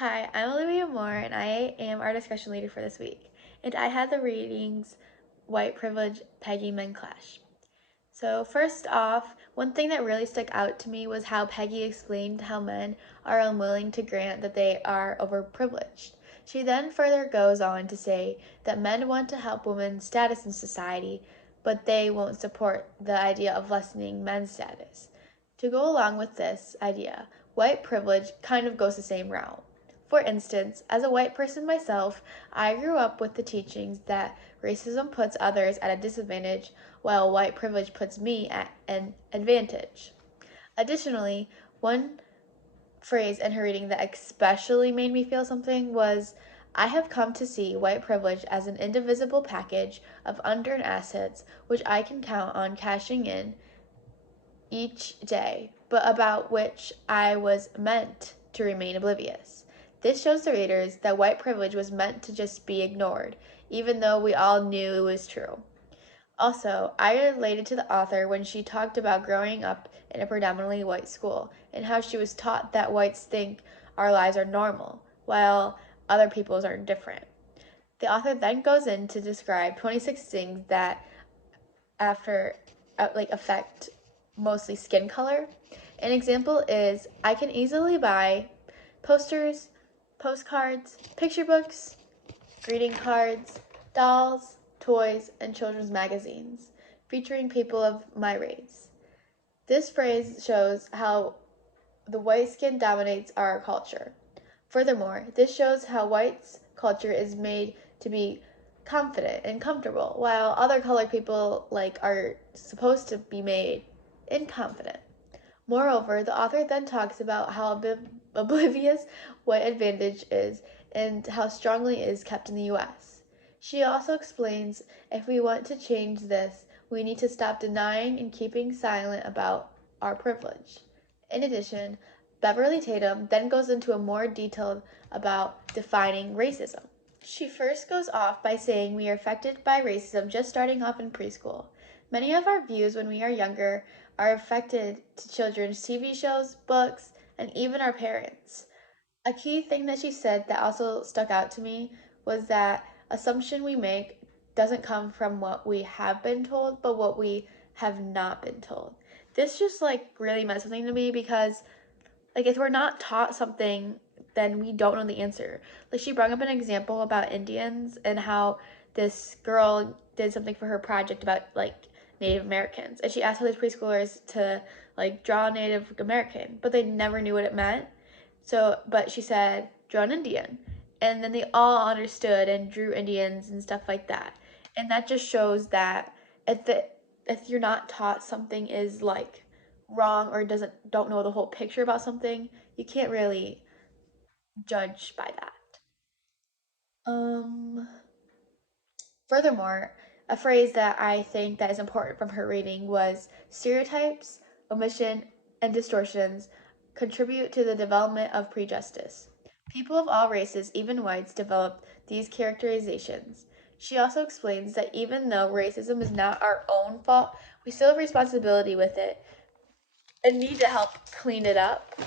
Hi, I'm Olivia Moore, and I am our discussion leader for this week. And I had the readings White Privilege, Peggy Men Clash. So, first off, one thing that really stuck out to me was how Peggy explained how men are unwilling to grant that they are overprivileged. She then further goes on to say that men want to help women's status in society, but they won't support the idea of lessening men's status. To go along with this idea, white privilege kind of goes the same route. For instance, as a white person myself, I grew up with the teachings that racism puts others at a disadvantage while white privilege puts me at an advantage. Additionally, one phrase in her reading that especially made me feel something was I have come to see white privilege as an indivisible package of unearned assets which I can count on cashing in each day, but about which I was meant to remain oblivious. This shows the readers that white privilege was meant to just be ignored, even though we all knew it was true. Also, I related to the author when she talked about growing up in a predominantly white school and how she was taught that whites think our lives are normal, while other people's are different. The author then goes in to describe 26 things that after affect mostly skin color. An example is I can easily buy posters, postcards, picture books, greeting cards, dolls, toys, and children's magazines featuring people of my race. This phrase shows how the white skin dominates our culture. Furthermore, this shows how white's culture is made to be confident and comfortable, while other colored people are supposed to be made inconfident. Moreover, the author then talks about how oblivious white advantage is and how strongly it is kept in the US. She also explains if we want to change this, we need to stop denying and keeping silent about our privilege. In addition, Beverly Tatum then goes into a more detailed about defining racism. She first goes off by saying we are affected by racism just starting off in preschool. Many of our views when we are younger are affected to children's TV shows, books, and even our parents. A key thing that she said that also stuck out to me was that assumption we make doesn't come from what we have been told, but what we have not been told. This just really meant something to me because if we're not taught something, then we don't know the answer. Like she brought up an example about Indians and how this girl did something for her project about Native Americans, and she asked all these preschoolers to draw a Native American, but they never knew what it meant. So, but she said draw an Indian, and then they all understood and drew Indians and stuff like that. And that just shows that if the if you're not taught something is wrong or don't know the whole picture about something, you can't really judge by that. Um Furthermore, a phrase that I think that is important from her reading was stereotypes, omission, and distortions contribute to the development of prejudice. People of all races, even whites, develop these characterizations. She also explains that even though racism is not our own fault, we still have responsibility with it and need to help clean it up.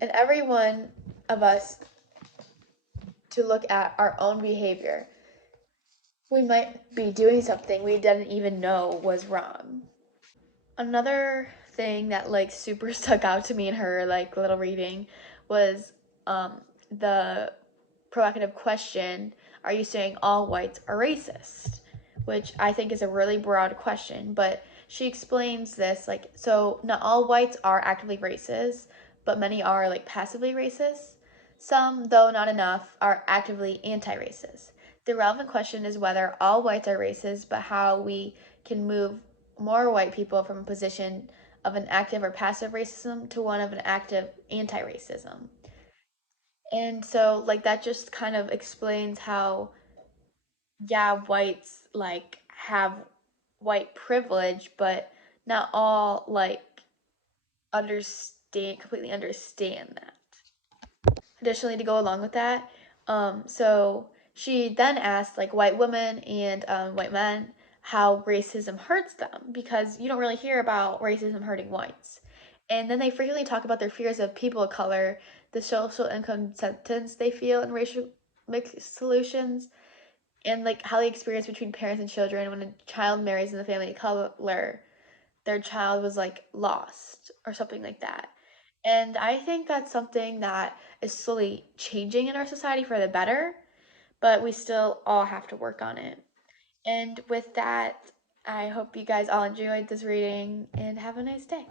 And every one of us to look at our own behavior. We might be doing something we didn't even know was wrong. Another thing that super stuck out to me in her little reading was the provocative question, are you saying all whites are racist? Which I think is a really broad question, but she explains this so not all whites are actively racist, but many are passively racist. Some, though not enough, are actively anti-racist. The relevant question is whether all whites are racist, but how we can move more white people from a position of an active or passive racism to one of an active anti-racism. And so that just kind of explains how yeah, whites have white privilege, but not all completely understand that. Additionally, to go along with that, so she then asked white women and white men how racism hurts them because you don't really hear about racism hurting whites. And then they frequently talk about their fears of people of color the social incompetence they feel in racial mixed solutions, and like how the experience between parents and children when a child marries in the family of color, their child was like lost or something like that. And I think that's something that is slowly changing in our society for the better, but we still all have to work on it. And with that, I hope you guys all enjoyed this reading and have a nice day.